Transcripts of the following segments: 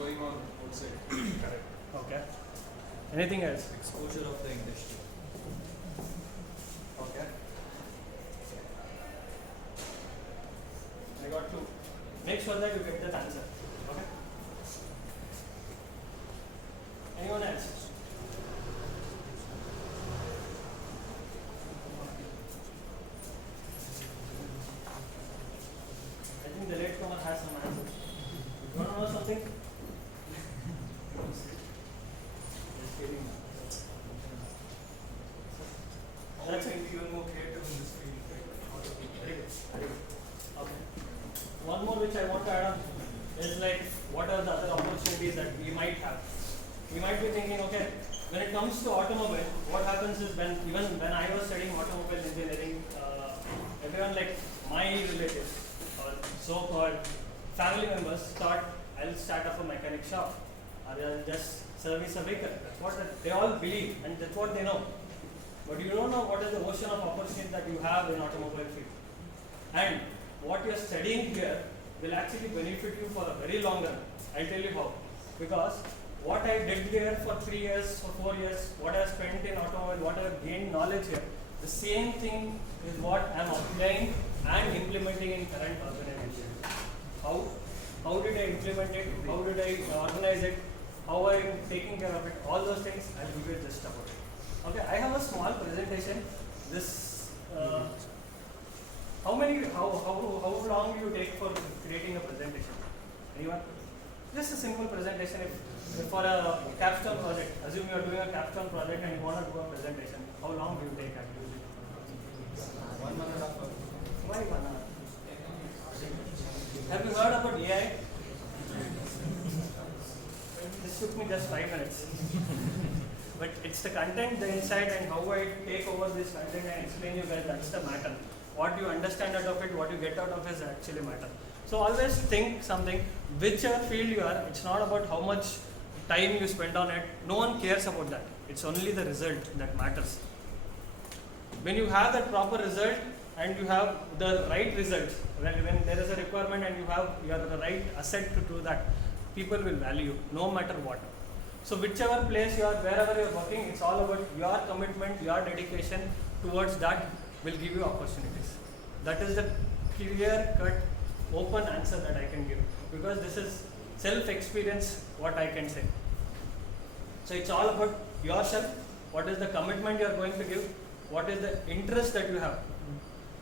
going on outside. Correct. Okay. Anything else? Exposure of the industry. Okay. I got two. Make sure that you get that answer. Okay. Anyone else? I think the latecomer has some answers. You want to know something? Just kidding. That's it. You are more creative in this field. Very good. Very good. Okay. One more which I want to add on is like what are the other opportunities that we might have. We might be thinking, okay, when it comes to automobile, what happens is even when I was studying automobile engineering, everyone like my relatives or so-called family members thought I'll start up a mechanic shop or I'll just service a vehicle. That's what they all believe and that's what they know. But you don't know what is the ocean of opportunity that you have in automobile field. And what you're studying here will actually benefit you for a very long run. I'll tell you how. Because what I did here for 3 years, for 4 years, what I spent in automobile, what I have gained knowledge here, the same thing is what I'm applying and implementing in current organization. How did I implement it? How did I organize it? How I am taking care of it? All those things I'll give you just about it. Okay, I have a small presentation. This how long do you take for creating a presentation? Anyone? Just a simple presentation. If for a capstone project, assume you are doing a capstone project and you want to do a presentation, how long do you take actually? 1.5 hours. Why 1 hour? Have you heard about AI? This took me just 5 minutes. But it's the content, the insight, and how I take over this content and explain you guys, that's the matter. What you understand out of it, what you get out of it is actually matter. So always think something, whichever field you are, it's not about how much time you spend on it. No one cares about that. It's only the result that matters. When you have that proper result and you have the right results, when there is a requirement and you have the right asset to do that, people will value you no matter what. So whichever place you are, wherever you are working, it's all about your commitment, your dedication towards that will give you opportunities. That is the clear-cut, open answer that I can give, because this is self-experience what I can say. So it's all about yourself, what is the commitment you are going to give, what is the interest that you have.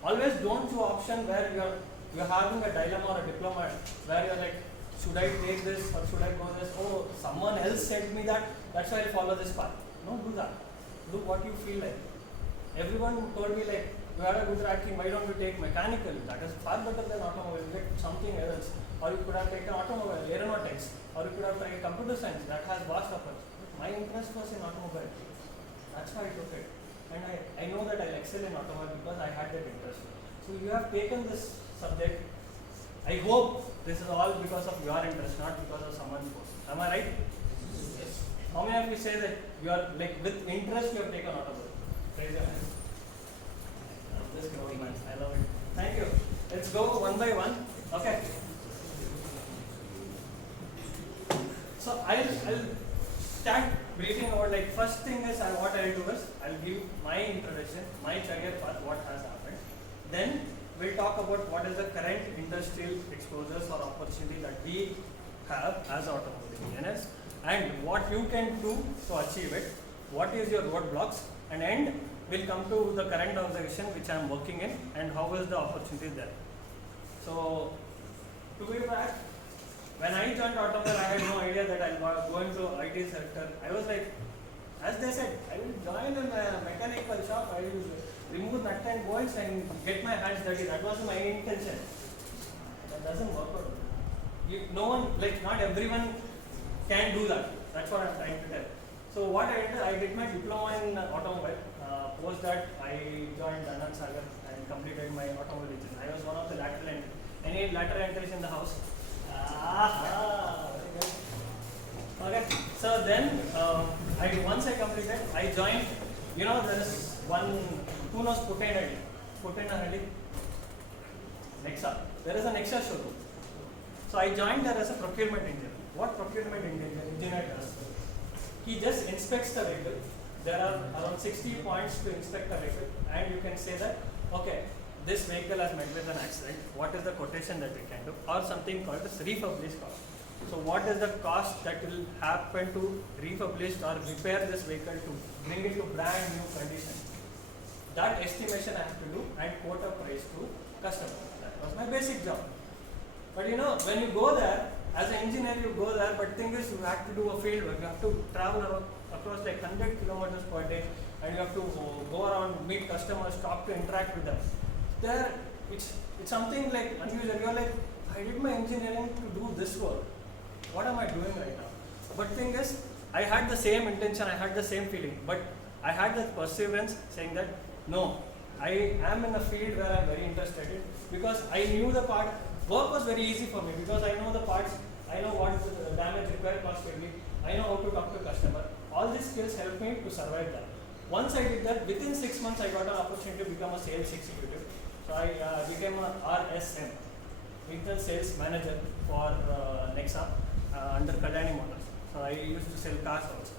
Always don't do option where you're having a dilemma or a diploma where you're like, should I take this or should I go this? Oh, someone else said me that, that's why I'll follow this path. No, do that. Do what you feel like. Everyone told me like, you had a good ranking, why don't you take mechanical? That is far better than automobile. You get something else. Or you could have taken automobile, aeronautics, or you could have taken computer science. That has vast opportunity. My interest was in automobile. That's why I took it. And I know that I'll excel in automobile because I had that interest. So you have taken this subject. I hope this is all because of your interest, not because of someone's force. Am I right? Yes. How many of you say that you are like with interest you have taken automobile? Raise your hand. Just go, man. I love it. Thank you. Let's go one by one. Okay. So I'll start briefing about like first thing is what I'll do is I'll give my introduction, my career path, what has happened. Then we'll talk about what is the current industrial exposures or opportunity that we have as automobile engineers and what you can do to achieve it, what is your roadblocks, and end we'll come to the current organization which I am working in and how is the opportunity there. So to be back, when I joined automobile, I had no idea that I'll go into IT sector. I was like, as they said, I will join a mechanical shop, I will remove nut and bolts and get my hands dirty. That was my intention. That doesn't work out. No one, like not everyone can do that. That's what I'm trying to tell. So what I did, I did my diploma in automobile. Post that, I joined Anand Sagar and completed my automobile engineering. I was one of the lateral entries. Any lateral entries in the house? Very good. Okay. So then, once I completed, I joined. You know, there is one. Who knows Puttainahalli? Nexa. There is a Nexa showroom. So I joined there as a procurement engineer. What procurement engineer does? He just inspects the vehicle. There are around 60 points to inspect a vehicle, and you can say that, okay, this vehicle has met with an accident. What is the quotation that we can do? Or something called as refurbish cost. So what is the cost that will happen to refurbish or repair this vehicle to bring it to brand new condition? That estimation I have to do and quote a price to customer. That was my basic job. But you know, when you go there, as an engineer you go there, but thing is you have to do a field work. You have to travel across like 100 kilometers per day, and you have to go around, meet customers, talk to interact with them. There, it's something like unusual. You're like, I did my engineering to do this work. What am I doing right now? But thing is, I had the same intention, I had the same feeling, but I had that perseverance saying that, no, I am in a field where I'm very interested in, because I knew the part. Work was very easy for me because I know the parts, I know what the damage repair cost will be, I know how to talk to customer. All these skills helped me to survive that. Once I did that, within 6 months I got an opportunity to become a sales executive. So I became a RSM, Regional Sales Manager for Nexa under Kalyani Motors. So I used to sell cars also.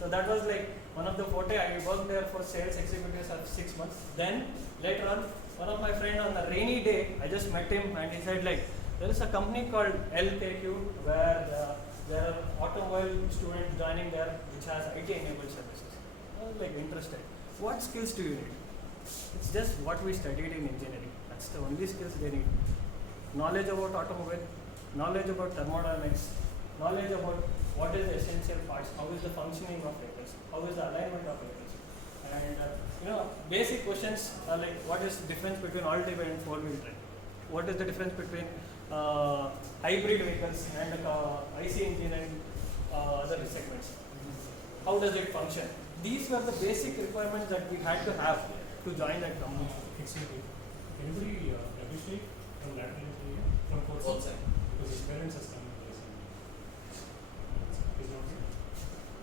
So that was like one of the forte. I worked there for sales executives for 6 months. Then later on, one of my friends on a rainy day, I just met him and he said like, there is a company called LKQ where there are automobile students joining there which has IT enabled services. I was like interested. What skills do you need? It's just what we studied in engineering. That's the only skills they need. Knowledge about automobile, knowledge about thermodynamics, knowledge about what is the essential parts, how is the functioning of vehicles, how is the alignment of vehicles. And you know, basic questions are like, what is the difference between all-wheel and four-wheel drive? What is the difference between hybrid vehicles and IC engine and other segments? How does it function? These were the basic requirements that we had to have to join that company. Excuse me. Anybody appreciate from lateral engineering from both sides? Because his parents has come in place. He's not here?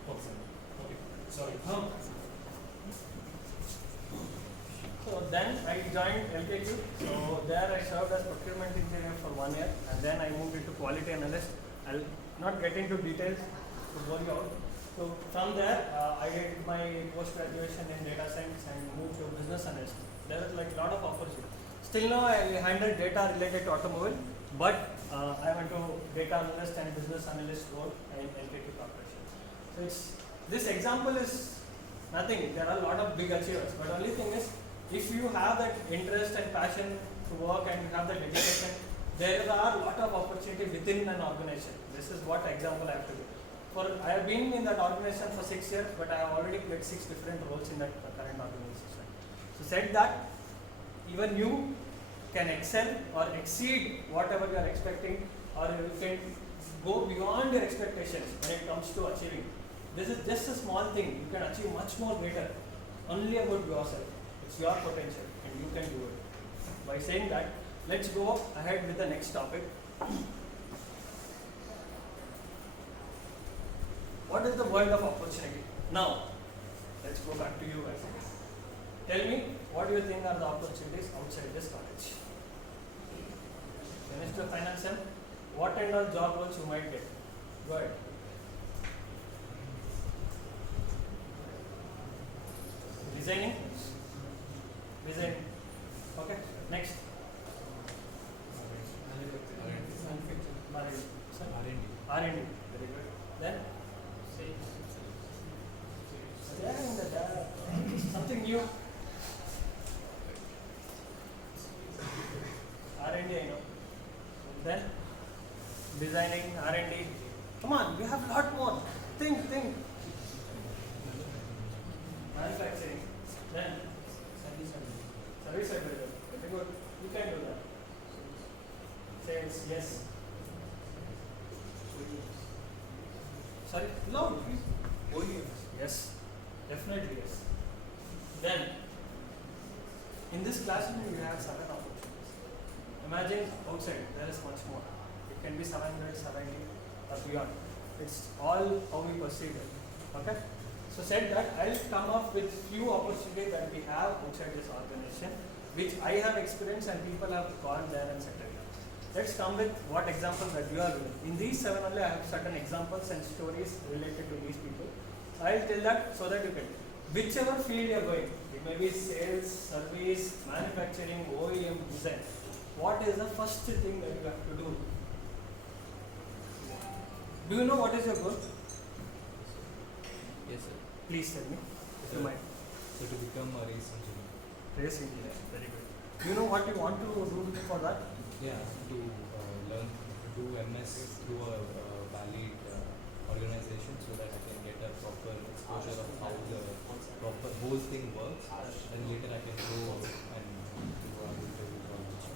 Both sides. Okay. Sorry. So then I joined LKQ. So there I served as procurement engineer for 1 year, and then I moved into quality analyst. I'll not get into details to bore you out. So from there, I did my post-graduation in data science and moved to business analyst. There was like a lot of opportunity. Still now I handle data related to automobile, but I went to data analyst and business analyst role in LKQ Corporation. So this example is nothing. There are a lot of big achievers, but only thing is, if you have that interest and passion to work and you have that dedication, there are a lot of opportunity within an organization. This is what example I have to do. I have been in that organization for 6 years, but I have already played 6 different roles in that current organization. So said that, even you can excel or exceed whatever you are expecting, or you can go beyond your expectations when it comes to achieving. This is just a small thing. You can achieve much more greater. Only about yourself. It's your potential and you can do it. By saying that, let's go ahead with the next topic. What is the world of opportunity? Now, let's go back to you guys. Tell me, what do you think are the opportunities outside this college? Finished your final sem? What kind of job roles you might get? Go ahead. Designing? Designing. Okay, next. R&D. Very good. Then? Something new. R&D, I know. Then? Designing, R&D. Come on, we have a lot more. Think. Manufacturing. Then? Service advisor. Very good. You can do that. Sales, yes. Sorry? No. Yes. Definitely yes. Then, in this classroom you have 7 opportunities. Imagine outside there is much more. It can be 700, 70 or beyond. It's all how we perceive it. Okay? So said that, I'll come up with few opportunities that we have outside this organization, which I have experienced and people have gone there and settled. Let's come with what examples that you are doing. In these 7 only I have certain examples and stories related to these people. I'll tell that so that you can. Whichever field you are going, it may be sales, service, manufacturing, OEM, design. What is the first thing that you have to do? Do you know what is your goal? Yes, sir. Please tell me. If you mind. So to become a race engineer. Race engineer, very good. Do you know what you want to do for that? Yeah, to learn, do MS through a valid organization so that I can get a proper exposure of how the proper whole thing works, and later I can go and do a interview college.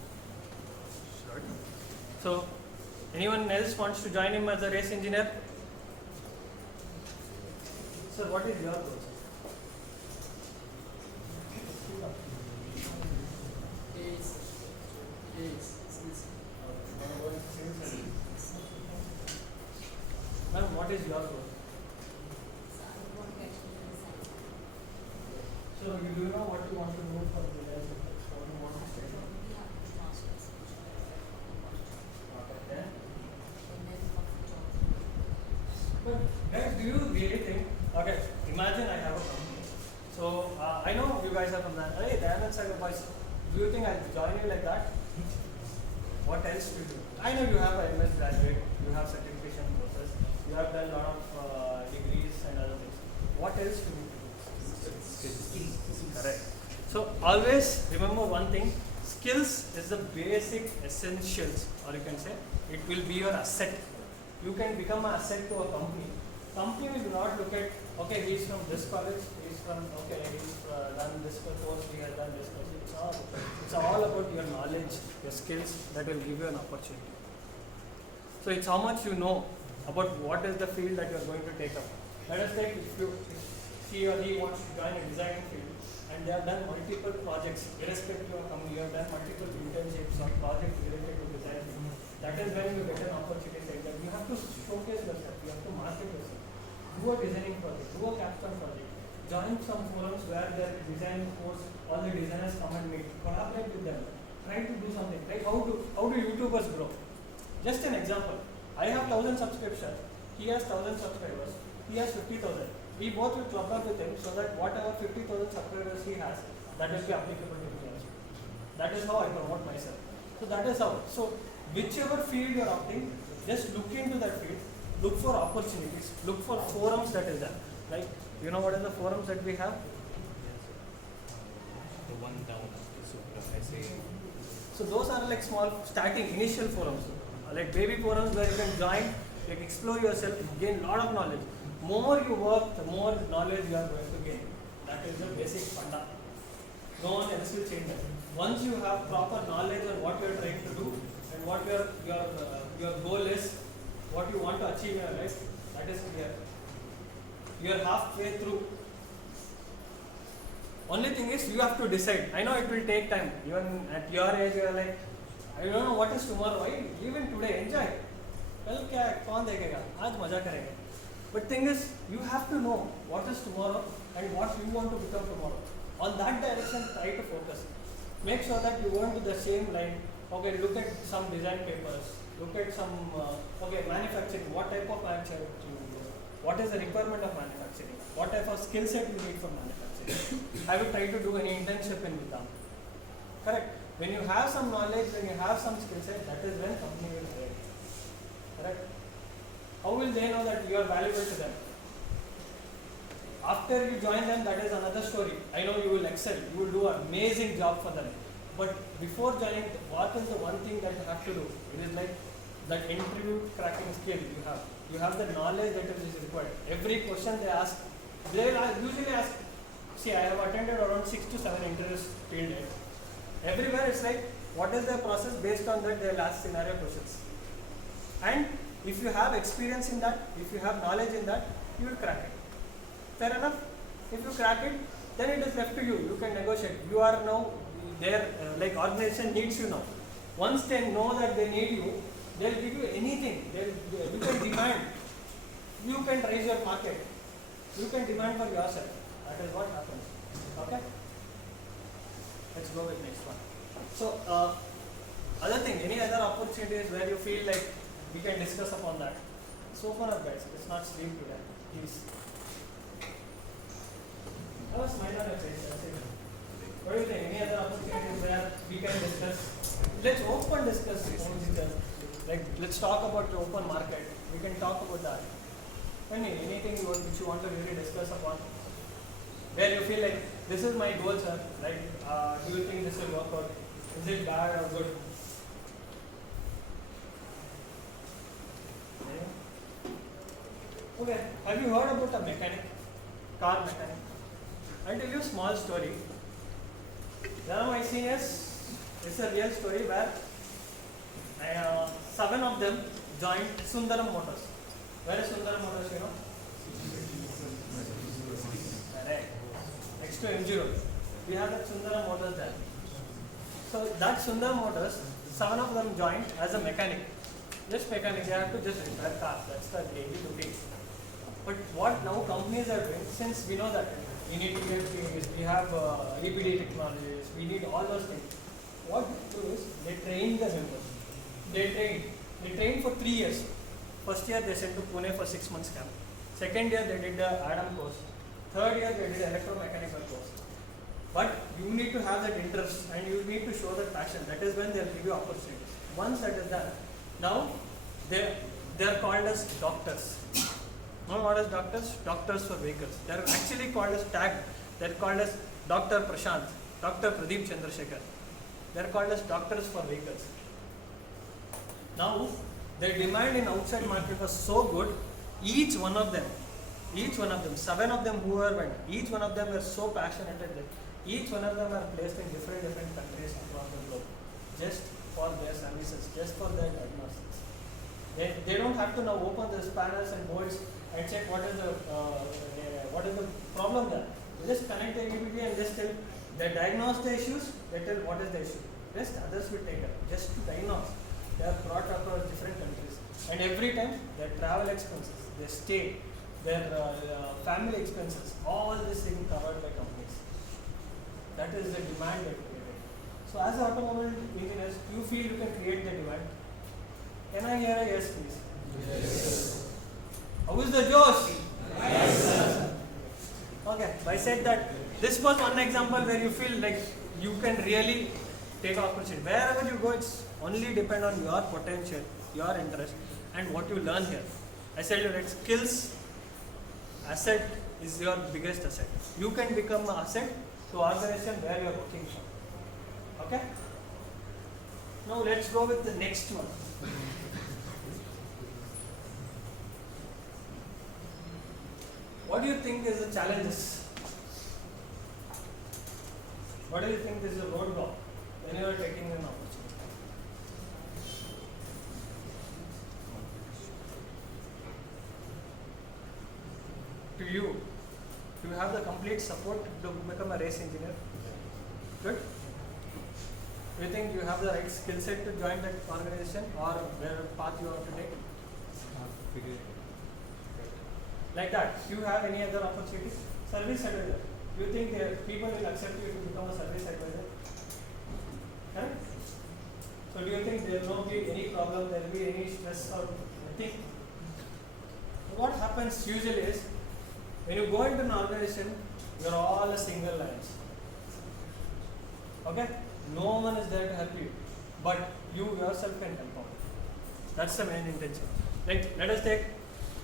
Sure. So, anyone else wants to join him as a race engineer? Sir, what is your goal? Ma'am, what is your goal? So, you do know what you want to do for the rest of it? What you want to stay on? Okay. But guys, do you really think? Okay, imagine I have a company. So I know you guys are from that. Hey, Dayanand Sagar boys. Do you think I'll join you like that? What else to do? I know you have a MS graduate, you have certification process, you have done a lot of degrees and other things. What else do you do? Correct. So always remember one thing, skills is the basic essentials, or you can say it will be your asset. You can become an asset to a company. Company will not look at, okay, he's from this college, he's done this course, he has done this course. It's all about your knowledge, your skills that will give you an opportunity. So it's how much you know about what is the field that you are going to take up. Let us take if she or he wants to join a designing field and they have done multiple projects, irrespective of company, you have done multiple internships or projects related to design. That is when you get an opportunity like that. You have to showcase yourself, you have to market yourself. Do a designing project, do a capstone project. Join some forums where there is design course, all the designers come and meet, collaborate with them, try to do something. Like how do YouTubers grow? Just an example. I have 1,000 subscriptions, he has 1,000 subscribers, he has 50,000. We both will club up with him so that whatever 50,000 subscribers he has, that will be applicable to me also. That is how I promote myself. So that is how. So whichever field you are opting, just look into that field, look for opportunities, look for forums that is there. Like, you know what is the forums that we have? The one down, so I say. So those are like small starting initial forums, like baby forums where you can join, like explore yourself, gain lot of knowledge. More you work, the more knowledge you are going to gain. That is the basic funda. No one else will change that. Once you have proper knowledge on what you are trying to do and what your goal is, what you want to achieve in your life, that is clear. You are halfway through. Only thing is you have to decide. I know it will take time. Even at your age, you are like, I don't know what is tomorrow. Even today, enjoy. Well, kaun dekhega? Aaj maza karenge. But thing is, you have to know what is tomorrow and what you want to become tomorrow. On that direction, try to focus. Make sure that you go into the same line. Okay, look at some design papers. Look at some, manufacturing. What type of manufacturing you do? What is the requirement of manufacturing? What type of skill set you need for manufacturing? Have you tried to do any internship in Vietnam? Correct. When you have some knowledge, when you have some skill set, that is when company will hire you. Correct. How will they know that you are valuable to them? After you join them, that is another story. I know you will excel, you will do an amazing job for them. But before joining, what is the one thing that you have to do? It is like that interview cracking skill you have. You have the knowledge that is required. Every question they ask, they will usually ask, see, I have attended around 6 to 7 interviews till date. Everywhere it's like, what is the process? Based on that, they will ask scenario questions. And if you have experience in that, if you have knowledge in that, you will crack it. Fair enough? If you crack it, then it is left to you. You can negotiate. You are now, their organization needs you now. Once they know that they need you, they will give you anything. You can demand. You can raise your market. You can demand for yourself. That is what happens. Okay? Let's go with next one. So, Other thing, any other opportunities where you feel like we can discuss upon that? So far, guys, let's not sleep today, please. Have a smile on your face. That's it. What do you think? Any other opportunities where we can discuss? Let's open discuss. Like, let's talk about the open market. We can talk about that. Anything which you want to really discuss upon? Where you feel like this is my goal, sir. Like, do you think this will work out? Is it bad or good? Okay. Have you heard about a mechanic, car mechanic? I'll tell you a small story. There are my seniors. It's a real story where 7 of them joined Sundaram Motors. Where is Sundaram Motors, you know? Correct. Next to MG Road. We have that Sundaram Motors there. So that Sundaram Motors, 7 of them joined as a mechanic. Just mechanic, they have to just repair cars. That's the daily duty. But what now companies are doing, since we know that we need to get we have EPD technologies, we need all those things. What they do is they train the members. They train for 3 years. First year they sent to Pune for 6 months camp. Second year they did the Adam course. Third year they did electromechanical course. But you need to have that interest and you need to show that passion. That is when they will give you opportunities. Once that is done, now they are called as doctors. No, what is doctors? Doctors for vehicles. They are actually called as tagged. They are called as Dr. Prashant, Dr. Pradeep Chandrasekhar. They are called as doctors for vehicles. Now, their demand in outside market was so good, each one of them, 7 of them who went, each one of them were so passionate that each one of them are placed in different countries across the globe, just for their services, just for their diagnostics. They don't have to now open the spanners and bolts and check what is the problem there. They just connect the EPP and just tell, they diagnose the issues, they tell what is the issue. Rest others will take it, just to diagnose. They are brought across different countries. And every time, their travel expenses, their stay, their family expenses, all this thing covered by companies. That is the demand that created. So as automobile engineers, you feel you can create the demand. Can I hear a yes, please? Yes. How is the Josh? Yes. Okay, I said that this was one example where you feel like you can really take opportunity. Wherever you go, it's only depend on your potential, your interest, and what you learn here. I said you right, skills, asset is your biggest asset. You can become an asset to organization where you are working for. Okay? Now let's go with the next one. What do you think is the challenges? What do you think is the roadblock when you are taking an opportunity? To you have the complete support to become a race engineer? Good? Do you think you have the right skill set to join that organization or where path you have to take? Like that, do you have any other opportunities? Service advisor. Do you think people will accept you to become a service advisor? Correct? So do you think there will not be any problem, there will be any stress or anything? What happens usually is, when you go into an organization, you are all a single lines. Okay? No one is there to help you, but you yourself can help out. That's the main intention. Like, let us take,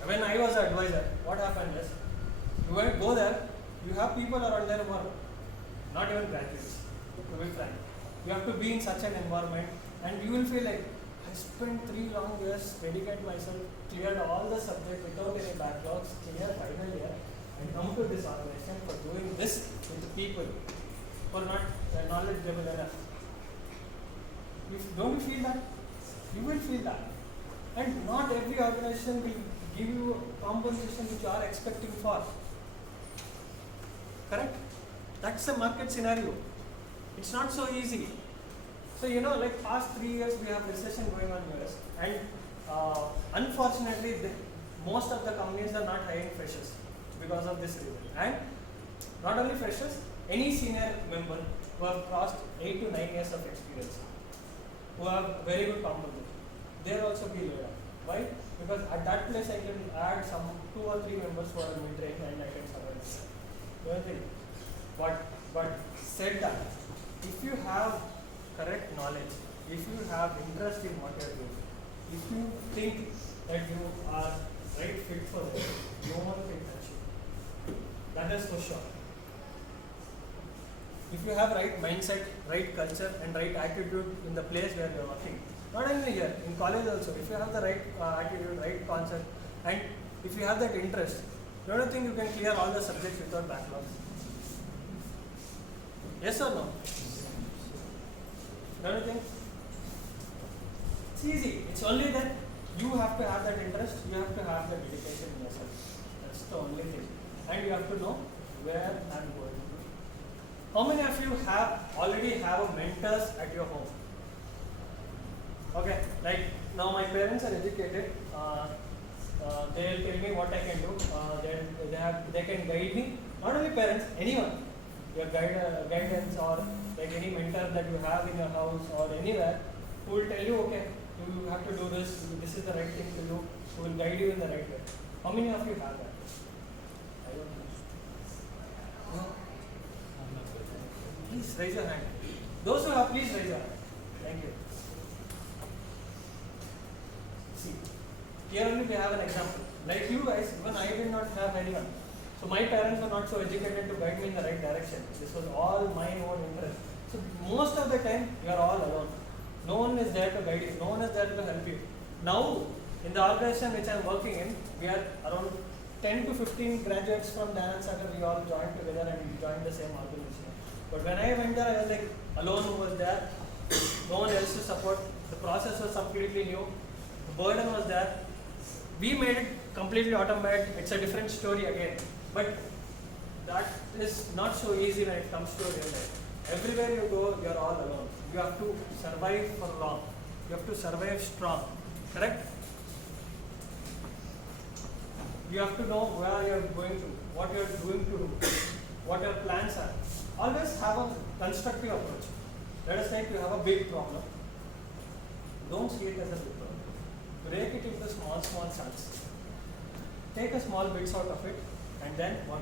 when I was an advisor, what happened is, you go there, you have people around there who are not even graduates, to be frank. You have to be in such an environment, and you will feel like, I spent 3 long years, dedicate myself, cleared all the subjects without any backlogs, clear final year, and come to this organization for doing this with the people who are not knowledgeable enough. Don't you feel that? You will feel that. And not every organization will give you compensation which you are expecting for. Correct? That's the market scenario. It's not so easy. So like past 3 years we have recession going on in US, and unfortunately most of the companies are not hiring freshers because of this reason. And not only freshers, any senior member who have crossed 8 to 9 years of experience. who have very good composition. They'll also be loyal. Why? Because at that place I can add some 2 or 3 members who are mid-range and I can survive. Don't think. But said that, if you have correct knowledge, if you have interest in what you are doing, if you think that you are right fit for it, no one can touch you. That is for sure. If you have right mindset, right culture and right attitude in the place where you are working, not only here, in college also, if you have the right attitude, right concept, and if you have that interest, don't you think you can clear all the subjects without backlogs? Yes or no? Don't you think? It's easy. It's only that you have to have that interest, you have to have the dedication in yourself. That's the only thing. And you have to know where I'm going. How many of you already have mentors at your home? Okay, like now my parents are educated. They'll tell me what I can do. They can guide me. Not only parents, anyone. Your guidance or like any mentor that you have in your house or anywhere, who will tell you, okay, you have to do this. This is the right thing to do. Who will guide you in the right way. How many of you have that? I don't know. No? Please raise your hand. Those who have, please raise your hand. Thank you. See, here only we have an example. Like you guys, even I did not have anyone. So my parents were not so educated to guide me in the right direction. This was all my own interest. So most of the time, you are all alone. No one is there to guide you. No one is there to help you. Now, in the organization which I am working in, we are around 10 to 15 graduates from Dhananad Sagar. We all joined together and joined the same organization. But when I went there, I was like alone who was there. No one else to support. The process was completely new. The burden was there. We made it completely automated. It's a different story again. But that is not so easy when it comes to real life. Everywhere you go, you are all alone. You have to survive for long. You have to survive strong. Correct? You have to know where you are going to, what you are doing to do, what your plans are. Always have a constructive approach. Let us say you have a big problem. Don't see it as a big problem. Break it into small chunks. Take a small bits out of it and then work.